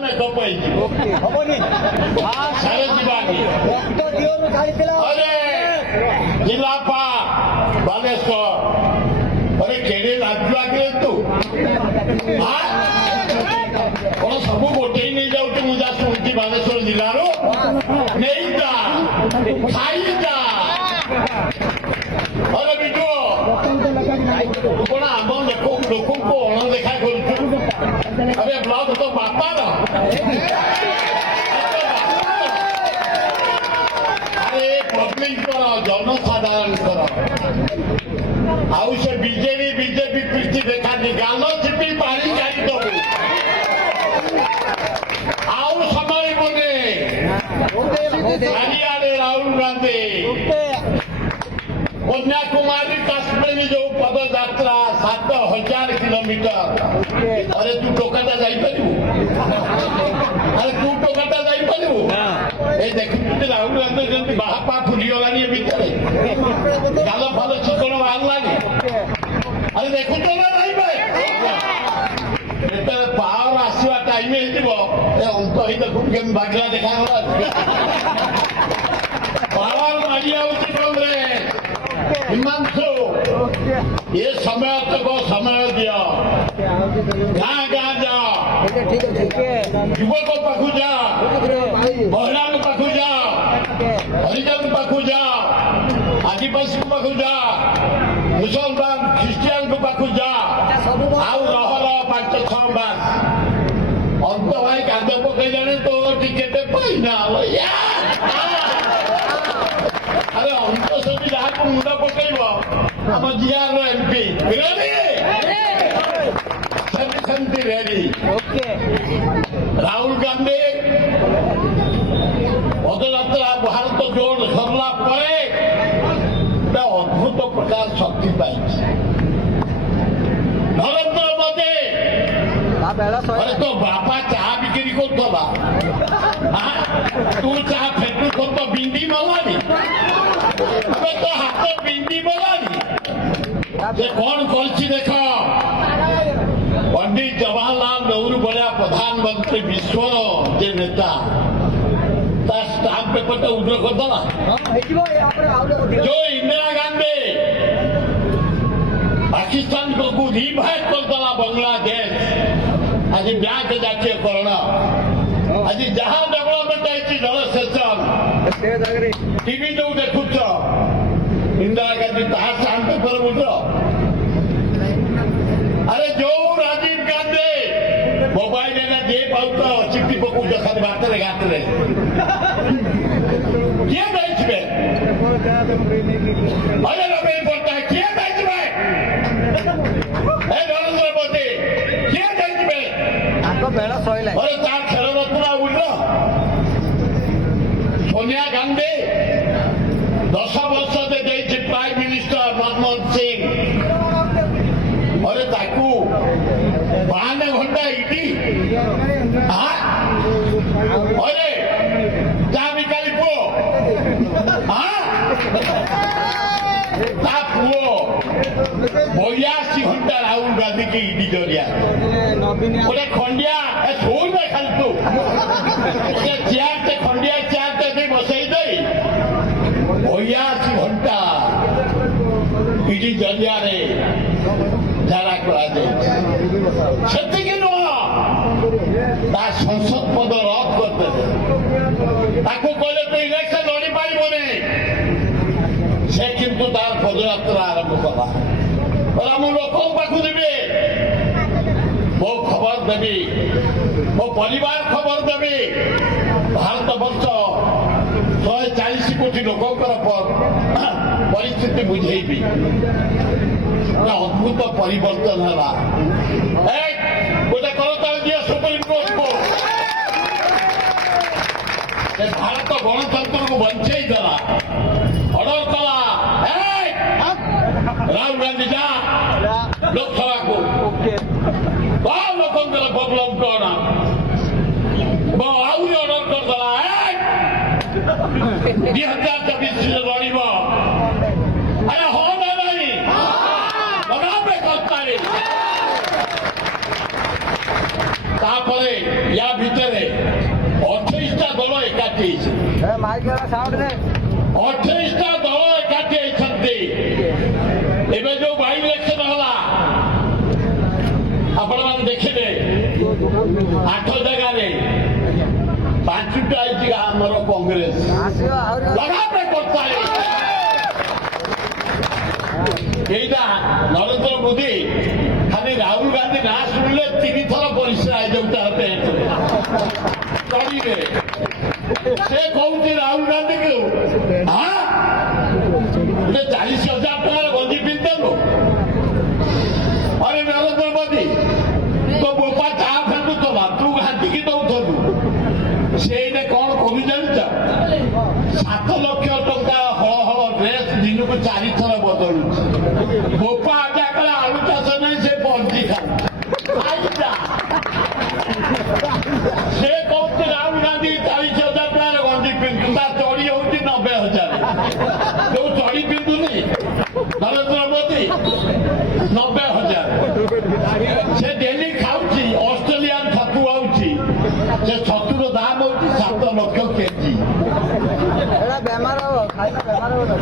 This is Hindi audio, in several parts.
मेकअप हबनी सारे जीवानी अरे जिलापा बालेश्वर अरे केड़े राज्य आगे तू कौन सब गोटे ही नहीं जाऊँ मुझे शुणुची बालेश्वर जिलार नहीं जा खाई जा अरे बिटू कौन आम लोक अणदेखा कर अरे ब्लॉक तो बापा अरे पब्लिक जनसाधारण आउ से बीजेपी पृष्टि देखा गाल चिपी पानी जाई दबु आउ समय बने चारिआडे राहुल गांधी कन्याकुमारी काश्मीर जो पदयात्रा 7,000 किलोमीटर अरे तू टोकाटा जाइपारू अरे तू टोकाटा जाइपारू ए देखु राहुल गांधी जमी बापा फुलीगलानी भितर गाल फाल चिकण बाहरलानी अरे देखु तो ना पावर आसवा टाइम अंत ही देखु केम बागला देखा पावर मारी कांग्रेस हिमांशु ये समय तक समय दिया गाँ गाँ जा युवक पाखु जा महिला पाखु जा हरिजन पाखु जा आदिवासी पाखु जा मुसलमान ख्रिस्टियान पाखु जा आउ रह 5-6 मास अंत भाई कांद पकई जाने तो टिकेट पाइना अरे अंत सभी जहाँ मुंड पकड़ आम जिआर एमपी सेमती रेडी राहुल गांधी पदयात्रा भारत जोड़ सरला अद्भुत प्रकार शक्ति पाई नरेंद्र मोदी अरे तो बापा चाह बिक्री करता तू चाह फैक्ट्री करता बिंदी मालानी तो हाथ बिंदी मालानी जे कौन करछि देख पंडित जवाहरलाल नेहरू बड़ा प्रधानमंत्री विश्वर जे नेता स्टाम्प पेपर तो उद्र करदला जो इंदिरा गांधी पाकिस्तान को रिवाइव करदला बांग्लादेश आज बैंक जातीयकरण आज जहाँ डेवलपमेंट है जल सेचन टीवी जो देखुच इंदिरा गांधी तार स्टाम्प पेपर बुझ अरे जो राजीव गांधी मोबाइल जे पाऊँ चिट्ठी पकड़ खाली बातरे घाटरे किए बेचबे अरे रमेश बोलता है किए बेचबे नरेंद्र मोदी किए बेचबे अरे तार खेल रत्न उड़ सोनिया गांधी 10 वर्ष दे प्राइम मिनिस्टर मनमोहन सिंह अरे ताकू 52 घंटा इटी अरे जा बिकाली पुओ ता पुओ 82 घंटा राहुल गांधी की इडी जरिया गोटे खंडिया शोर में खाली तू चेयर ते खंडिया चेयर ते बसई दे 82 घंटा इडी जरिया रे जारा करा दे सेतिके नुह संसद पद रद्द करते कहले तो इलेक्शन लड़ी पारे से किंतु तार पदयात्रा आरंभ कला मु लोक पाखु देवी मो खबर देवी मो परिवार खबर देवी भारत वर्ष 140 कोटी लोकंर परिस्थिति बुझेबी अद्भुत परिवर्तन है गोटे करता दिया सुप्रीम कोर्ट को भारत गणतंत्र को बंचे देला ऑर्डर कला राहुल गांधी जा लोकसभा को लोक प्रोब्लेम कौन आहरी ऑर्डर करदेला 2024 लड़ब अरे हाँ ना नहीं या भितर 28टा दल एकाठी होती एवं जो बाई इलेक्शन होला आपण मैंने देखिले 8 जगह 5टा आमर कांग्रेस लगातार करता है এইটা নরেন্দ্র মোদী খালি রাহুল গান্ধী না শুনলে 3 থর পরিশ্রা যাওতা হবে চড়িবে সে কৌছি রাহুল গান্ধী কে হ্যাঁ 40,000 টাকার গঞ্জি পিনতেন আরে নরেন্দ্র মোদী তো বোপা চা ফেলু তো না তু ঘাটিকি দৌথলু সেইটা কଣ কবি জানিছ 7 লক্ষ টଙ୍କା হଳ ହଳ ଡ୍ରେସ୍ ଦିନକୁ 4 ଥର ବଦଳୁଛି ବୋପା ଆଜ୍ଞା କଲେ ଆଳୁ ଚାଷ ନାହିଁ ସେ ପଞ୍ଜି ଖାଇଲା ସେ କହୁଛି ରାହୁଲ ଗାନ୍ଧୀ 40,000 ଟଙ୍କାର ଗଞ୍ଜି ପିନ୍ଧୁ ତା ଚଢି ହଉଛି 90,000 ଯୋଉ ଚଢି ପିନ୍ଧୁନି ନରେନ୍ଦ୍ର ମୋଦୀ 90,000 ସେ ଡେଲି ଖାଉଛି ଅଷ୍ଟ୍ରେଲିଆନ ଛତୁ ଆଉଛି ସେ ଛତୁର ଦାମ ହଉଛି 7 ଲକ୍ଷ କେଜି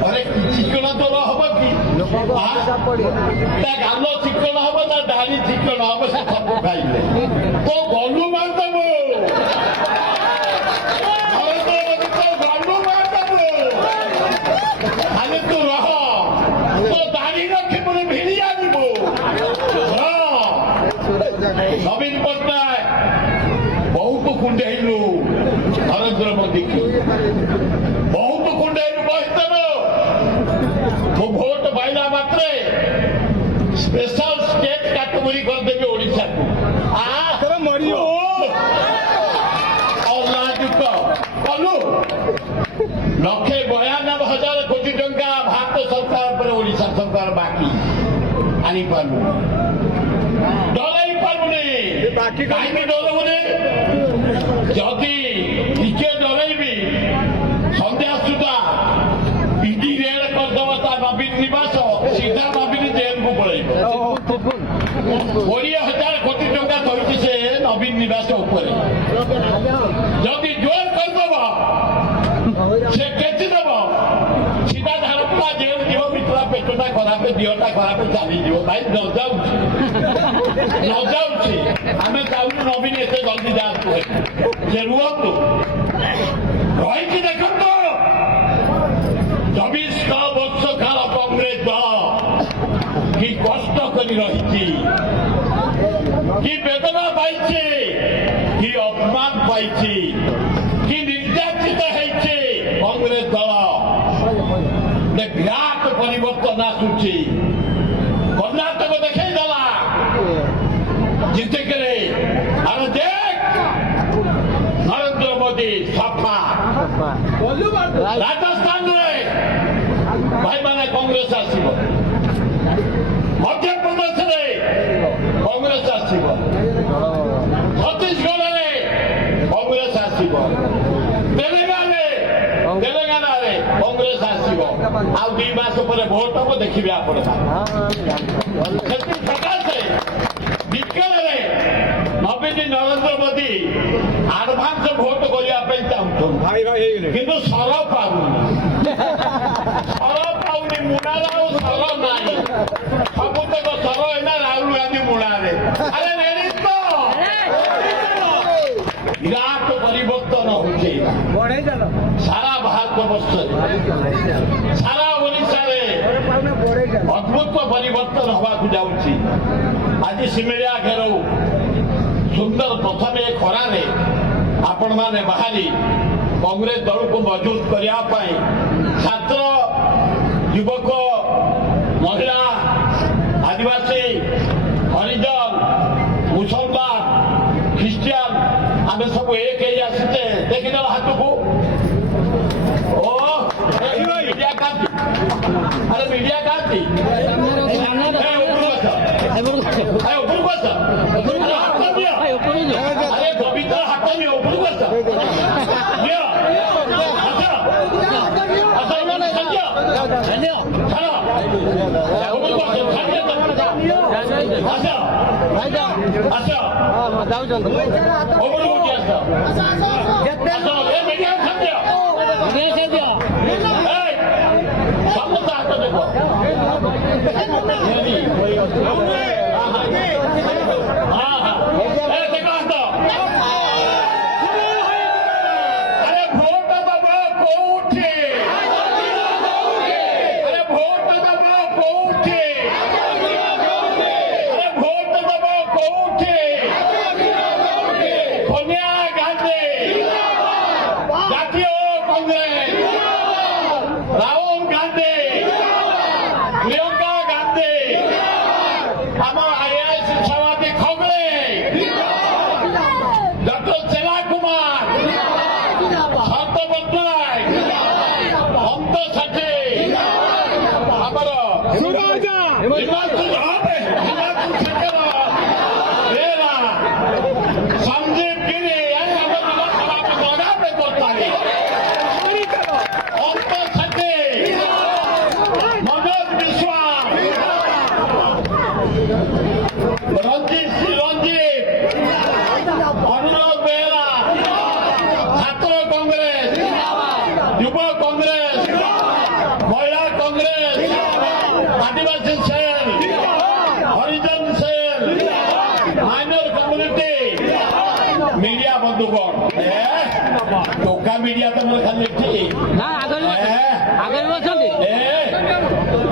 अरे चिकन तो हम कि गाल चिकन हम ना डाली चिकन हम से छतु खाइले तो गलु मारदेव गलु मारदेव खाली तू रह तो दाढ़ी रखी बोले भिड़ी आनब नवीन पट्टनायक बहुत कुंडेलु नरेंद्र मोदी की बहुत कुंडेलु बस्तर वो भोट पाइला मात्रे स्पेशल स्टेट कैटेगरी करदेवी ओडिशा को मरियो कलु 192,000 कोटी टंका भारत सरकार पर ओडिशा सरकार बाकी आनी पारु डराई पारुनी बाकी कहीं डरबुनि जदि टिके डरैबी संध्या सुधा ईडी रेड करदेव नवीन निवास सीधा नवीन जेल को पड़ेब 20,000 कोटी टंका धरती से नवीन निवास उपर जदि जोर करदेव से केचिदेव सीधा झारपड़ा जेल जीव मित्रा पेटटा खराब देहटा खराब चली भाई न जाऊँगी आम चाहूँ नवीन एत जल्दी जातु से रुहतु रही देखो 24 वर्ष काल कांग्रेस दल कि कष्ट कर रही कि वेदना पाई कि अपमान पाई कि निर्यातित होती कांग्रेस दल विराट परिवर्तन आसूची कर्णाटक देखे देला जितिक अरे देख नरेंद्र मोदी सफा राजस्थान भाई माने कांग्रेस आसब मध्य प्रदेश कांग्रेस आसब छत्तीसगढ़ कांग्रेस आसब तेलंगाना कांग्रेस आसब आ 2 मास पर भोट हम देखिए आप नवीन नरेंद्र मोदी आडभांस भोट करने चाहूँ किंतु सर पाऊनी मुणार सर ना सबुतक सर है राहुल गांधी मुणार अरे विराट परिवर्तन हो सारा भारत वर्ष सारा ओडिशा अद्भुत परिवर्तन हवा जाऊँगी आज सिमेलिया घेराऊ सुंदर प्रथम खरा आपण मैंने बाहरी कांग्रेस दल को मजबूत करने छात्र युवक महिला आदिवासी हरिजन मुसलमान ख्रिस्टियान आम सब एक आसते देखिद हाथ को मीडिया कांति अरे मीडिया कांति अरे बबीता हाथ में ऊपर ସମସ୍ତେ ହାତ ଦେଖ ଦେଖ ହାତ ଆରେ ଭୋଟ ଦବ କୋଉଠି ଆରେ ଭୋଟ ଦବ କୋଉଠି ଆରେ ଭୋଟ ଦବ କୋଉଠି ସୋନିଆ ଗାନ୍ଧୀ ଜାତୀୟ କଂଗ୍ରେସ ରାହୁଲ ଗାନ୍ଧୀ ପ୍ରିୟଙ୍କା ଗାନ୍ଧୀ ଆମ IAS ସଭାପତି ଖଗଲେ ଡକ୍ଟର ଚେଲା କୁମାର ସନ୍ତ ପଟ୍ଟନାୟକ ଅନ୍ତ ସାଥୀ ଆମର ହିମାଂଶୁ ଶେଖର ରେଲା ସଞ୍ଜୀବ ଗିରି ସଭାପତି କରିଥାନ୍ତି ଅନ୍ତ ସାଥୀ ମନୋଜ ବିଶ୍ୱାଳ ରଞ୍ଜିତ ଅନୁରୋଧ ବେହେରା ଛାତ୍ର କଂଗ୍ରେସ ଯୁବ କଂଗ୍ରେସ ମହିଳା କଂଗ୍ରେସ ଆଦିବାସୀ ସେଲ୍ ହରିଜନ ସେଲ୍ ମାଇନର କମ୍ୟୁନିଟି ମିଡିଆ ବନ୍ଧୁଗଣ ଟୋକା ମିଡିଆ ତମର ଖାଲି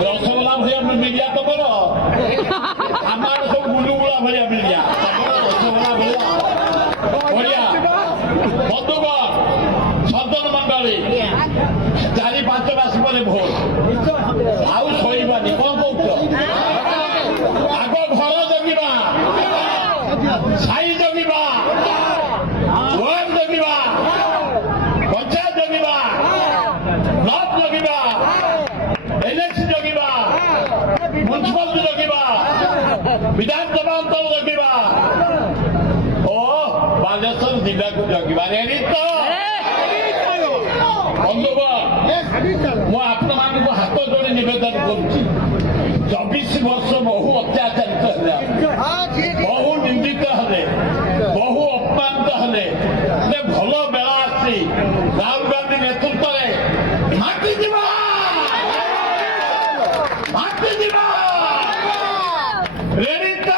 ରସଗୋଲା ଭଳିଆ ମିଡିଆ ତମର ଆମର ସବୁ ଗୁଲୁଗୁଳା ଭଳିଆ ମିଡିଆ ରସଗୋଲା ଭଳିଆ ବଢିଆ ବନ୍ଧୁଗଣ ସଦନ ମଣ୍ଡଳୀ 4-5 ମାସ ପରେ ଭୋଟ ଆଉ ଶୋଇବାନି କଣ କହୁଛ ଆଗ ଘର ଜଗିବା ସାହି ଜଗିବା ୱାର୍ଡ ଜଗିବା ପଞ୍ଚାୟତ ଜଗିବା ବ୍ଲକ ଜଗିବା LX ଜଗିବା ମ୍ୟୁନିସିପାଲିଟି ଜଗିବା ବିଧାନସଭା ଅଞ୍ଚଳ ଜଗିବା ଓ ବାଲେଶ୍ୱର ଜିଲ୍ଲାକୁ ଜଗିବା ରେଡି ତ ବନ୍ଧୁଗଣ ମୁଁ ଆପଣମାନଙ୍କୁ ହାତ ଯୋଡ଼ି ନିବେଦନ କରୁଛି 24 ବର୍ଷ ବହୁ ଅତ୍ୟାଚାରିତ ହେଲେ ବହୁ ନିନ୍ଦିତ ହେଲେ ବହୁ ଅପମାନିତ ହେଲେ ଭଲ ବେଳା ଆସିଛି ରାହୁଲ ଗାନ୍ଧୀ ନେତୃତ୍ୱରେ ମାଟିଯିବା ରେଡି ତ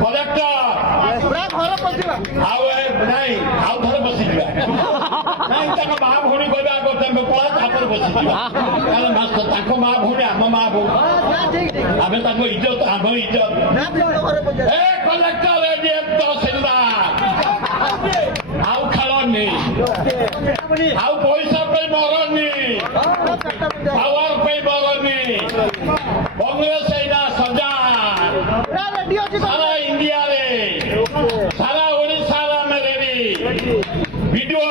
କଲେକ୍ଟର ଆଉ ନାଇଁ ଆଉ ଥରେ ବସିଯିବା ନାଇଁ ତାଙ୍କ ମା ଭଉଣୀ କହିବା ଆଗ ତାଙ୍କ କଳା ତାପରେ ବସିଯିବା କାରଣ ତାଙ୍କ ମା ଭଉଣୀ ଆମ ମା ଭଉଣୀ ଆମେ ତାଙ୍କ ଇଜ୍ଜତ ଆମ ଇଜ୍ଜତ କଲେକ୍ଟର ତହସିଲଦାର ଆଉ ଖେଳନି ଆଉ ପଇସା ପାଇଁ ମରନି ପାୱାର ପାଇଁ ମରନି କଂଗ୍ରେସ ଏଇନା ସଜା ସାରା ଇଣ୍ଡିଆରେ ସାରା ଓଡ଼ିଶାରେ ଆମେ ରେଡି ଭିଡିଓ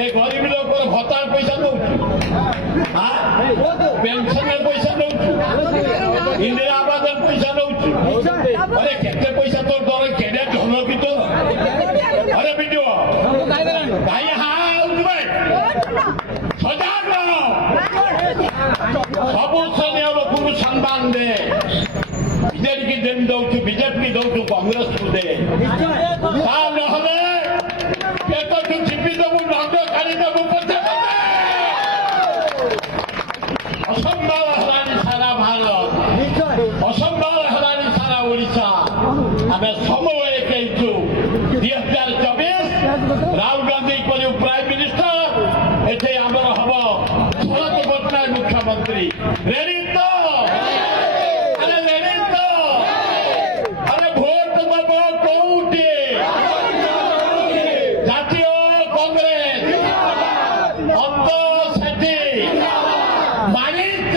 ଏ ଗରିବ ଲୋକର ଭତ୍ତା ପଇସା ଦଉଛୁ ପେନସନ ପଇସା ଦଉଛୁ ଇନ୍ଦିରା ଆବାସ ପଇସା ଦଉଛୁ अरे केते पैसा तो तोर केडे ढोल भी तो अरे वीडियो भाई हां उठबे सजाग रहो सब सने लोक सम्मान दे बीजेपी की देन दो बीजेपी दो कांग्रेस को दे ता नहले पेट तू चिपी दबु नंद खाली दबु पछे असंभव हरानी सारा भारत असंभव हरानी सारा ओडिशा आमे समूह कहू 2024 राहुल गांधी पर प्राइम मिनिस्टर एथे आमर हम सुरत पटनायक मुख्यमंत्री रेडी तो अरे रेडी तो अरे भोट दब कोउटी जातीय कांग्रेस अंत सेठी मानिक